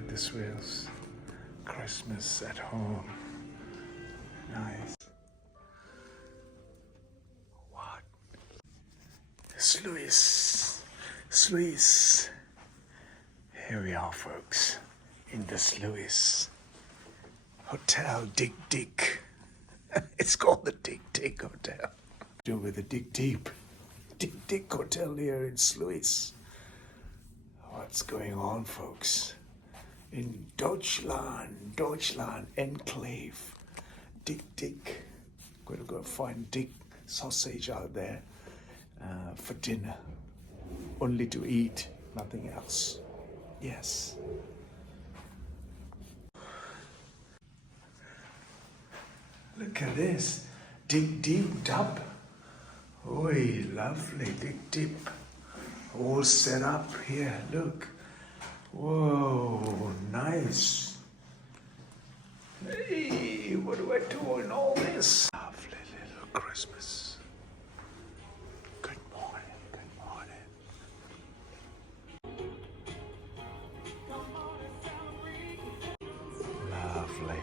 inside the Sluis. Christmas at home. Nice. What? Sluis. Sluis. Here we are, folks. In the Sluis. Hotel Dick. It's called the Dick Hotel. Do with the Dick Hotel here in Sluis. What's going on, folks? In Deutschland enclave. Dick. Gonna go find Dick sausage out there for dinner. Only to eat, nothing else. Yes. Look at this. Deep Dub. Oi, lovely. Deep. All set up here. Look. Whoa, nice. Hey, what do I do in all this? Lovely little Christmas. Good morning. Lovely.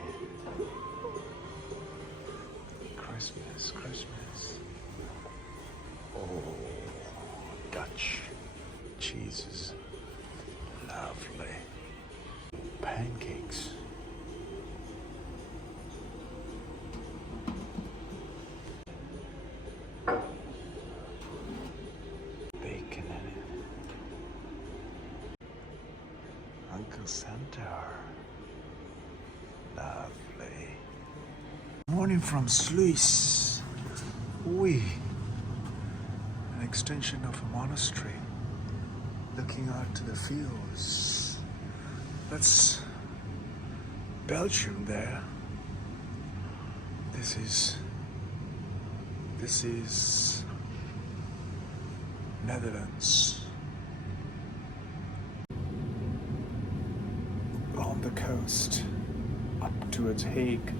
Christmas. Oh, Dutch cheeses. Lovely. Pancakes. Bacon in it. Uncle Santa. Lovely. Morning from Sluis. Oi. An extension of a monastery. Looking out to the fields. That's Belgium there. This is Netherlands. On the coast, up towards Hague.